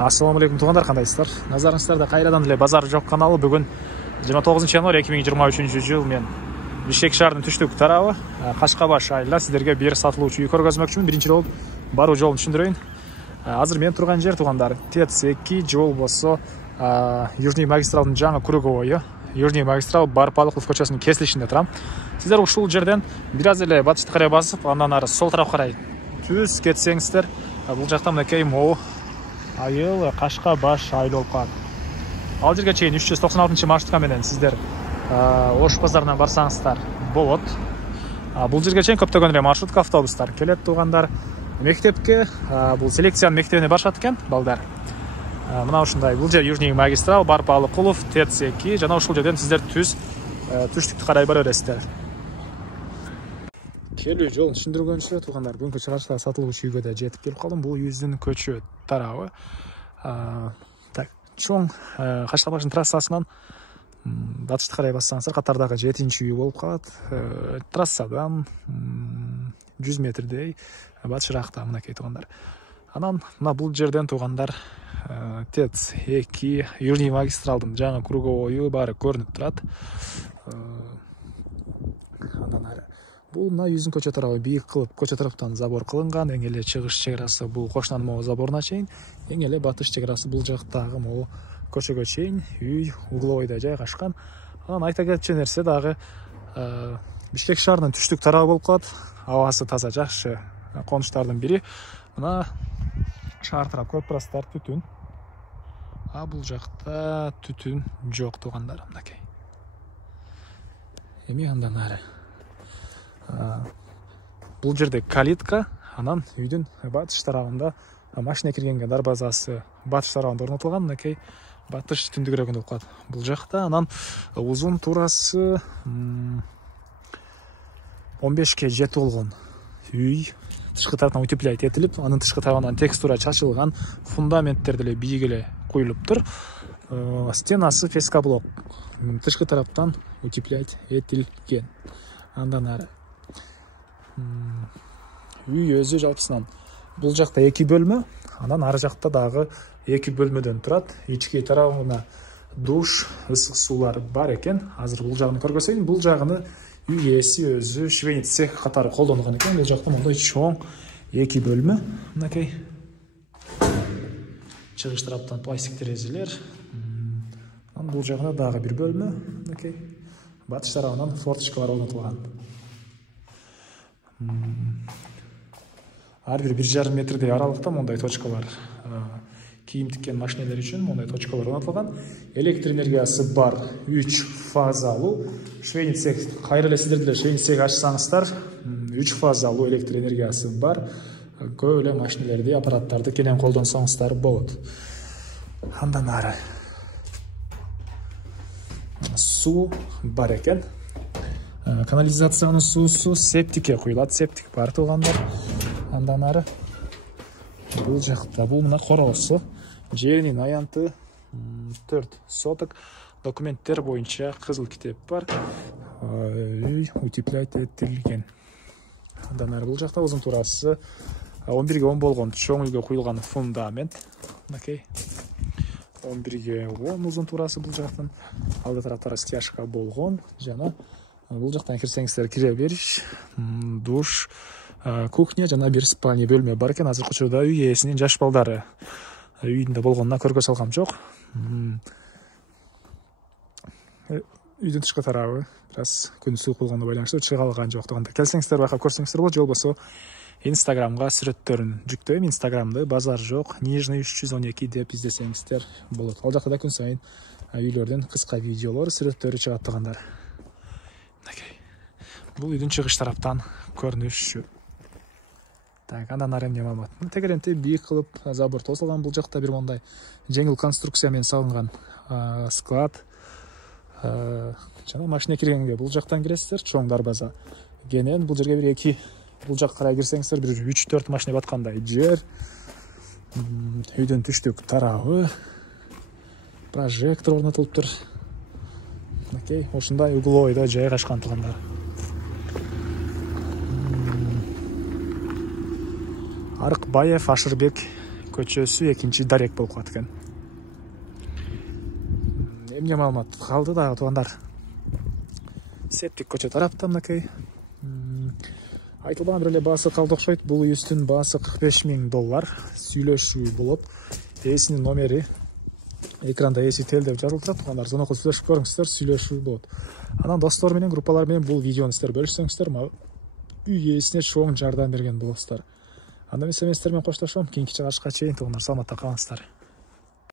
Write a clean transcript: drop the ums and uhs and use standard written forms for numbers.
Ассалаумағалейкум туғандар, қандайсыздар? Назарыңыздарда қайрадан эле Базар жоқ каналы. Бүгін 29 январь 2023 жыл мен Бишкек шаарынын түштүк тарабы Кашкабаш айылында сіздерге бир сатылуучу үй көргөзмөкчүмүн. Биринчи жолу баруу жолун түшүндүрөйүн. Азыр мен турган жер туғандар ТЭЦ-2 же болбосо Южный магистралдын жаңы круговой, Южный магистрал Барпалыков көчөсүнүн кесилишинде турам. Сиздер ушул жерден бир аз эле батышты карай басып, андан ары сол тарапка карай түз кетсеңиздер, бул жакта мынакей могу айыл Кашкабаш айыл болуп калат. Ал жерге чейин 396 маршрутка менен сиздер Ош базарынан барсаңыздар болот. Бул жерге чейин көптөгөн эле маршрутка автобустар келет тугандар. Мектепке, бул селекциянын мектебине барышат экен балдар. Мына ушундай, бул жер Южный магистрал Барпалыков ТЭЦ-2 жана ушул жерден сиздер түштүктү карай бара бересиздер. Келүү жолун түшүндүргөнчө тугандар, бүгүнкү чыгарышта сатылуучу үйгө да жетип келип калдым. Бул үйүздүн көчө тарабы. Так, чоң Кашкабаштын трассасынан батышты карай бассаңыздар катардагы 7-чи үй болуп калат. Трассадан 100 метрдей батышыракта мынакей тугандар. Анан мына бул жерден тугандар ТЭЦ-2 Южный магистралдын жаңы круговой баары көрүнүп турат. Андан ары бул мына үйүздүн көчө тарабы бийик кылып көчө тараптан забор кылынган. Эң эле чыгыш чек арасы бул кошунан могу заборуна чейин, эң эле батыш чек арасы бул жактагы могу көчөгө чейин үй угловойдо жайгашкан. Анан айта кетчү нерсе дагы Бишкек шаарынын түштүк тарабы болуп калат. Абасы таза, жакшы конуштардын бири. Мына шаар тарап көрүп турасыздар, түтүн. Бул жакта түтүн жок тугандар, мынакей. Эми андан ары бул жерде калитка, анан үйдүн батыш тарабында машина киргенге дарбазасы батыш тарабында орнотулган. Мынакей батыш түндүгүрөгүндө болуп калат бул жакта. Анан узун турасы 15ке жети болгон үй тышкы тараптан утеплять этилип, анын тышкы табанынан текстура чачылган, фундаменттер деле бийик эле куюлуп тур. Стенасы фескоблок тышкы тараптан утеплять этилген. Андан ары үй өзү жалпысынан бул жакта 2 бөлмө, анан ары жакта дагы 2 бөлмөдөн турат. Ички тарабына душ, ысык суулар бар экен. Азыр бул жагын көргөзөйүн. Бул жагыны үй ээси өзү швейный цех катары колдонгон экен. Бул жакта мондай чоң 2 бөлмө, мынакей. Чыгыш тараптан пластик терезелер. Анан бул жагына дагы 1 бөлмө, мынакей. Батыш тарабынан форточкалар орнотулган. Ар бир 1,5 метрдей аралыкта мондай точкалар, кийим тиккен машинелер үчүн мондай точкалар орнотулган. Электр энергиясы бар 3 фазалуу швейный цех. Кайра эле сиздер деле швейный цех ачсаңыздар, 3 фазалуу электр энергиясы бар. Көп эле машинелерди, аппараттарды кенен колдонсоңуздар болот. Андан ары суу бар экен. Канализациянын суусу септикке куюлат, септик бар тугандар. Андан ары бул жакта бул мына короосу, жеринин аянты 4 соток, документтер боюнча кызыл китеп бар. Үй утеплять этилген. Андан ары бул жакта узун турасы 11ге 10 болгон чоң үйгө куюлган фундамент. Мынакей 11ге 10 узун турасы бул жактан. Алды тараптары стяжка болгон жана бул жактан кирсеңиздер кире бериш, душ, кухня жана бир спальня бөлмө бар экен. Азыркы учурда үй ээсинин жаш балдары үйүндө болгонуна көргө салгам жок. Үйдүн тышкы тарабы бир аз күн суук болгондо байланыштуу чыга алган жок туганда. Келсеңиздер байкап көрсөңүздөр болот, же болбосо Инстаграмга сүрөттөрүн жүктөйм. Инстаграмды Базар жок Нижний 312 деп издесеңиздер болот. Ал жакта да күн сайын үйлөрдүн кыска видеолор, сүрөттөрү чыгат тугандар. Бул үйдүн чыгыш тараптан көрүнүшү. Так, андан ары эмне маалымат? Тегеренти бийик кылып забор тосулган. Бул жакта бир мондай жеңил конструкция менен салынган склад. Жана машина киргенге бул жактан киресиздер, чоң дарбаза. Кенен бул жерге бир 2, бул жакка карай кирсеңиздер бир 3-4 машина баткандай жер. Үйдүн түштүк тарабы. Прожектор орнотулуп тур. Окей, ушундай угловойдо жайгашкан тугандар. Арыкбаев Ашырбек көчөсү 2-Дарек болуп калат экен. Эмне маалымат калды дагы туугандар? Септик көчө тараптан мынакей. Айтылган бир эле баасы калды окшойт. Бул үйүстүн баасы $45,000. Сүйлөшүү болот. Ээсинин номери экранда ээси деп жазылып турат. Туугандар, зонокол сүйлөшүп көрүңүздөр, сүйлөшүү болот. Анан достор менен, группалар менен бул видеону сиздер бөлүшсөңүздөр, үй ээсине чоң жардам берген болосуздар. Анда мен сиздер менен коштошом. Кийинки чыгарышка чейин туугандар, саламатта калыңыздар.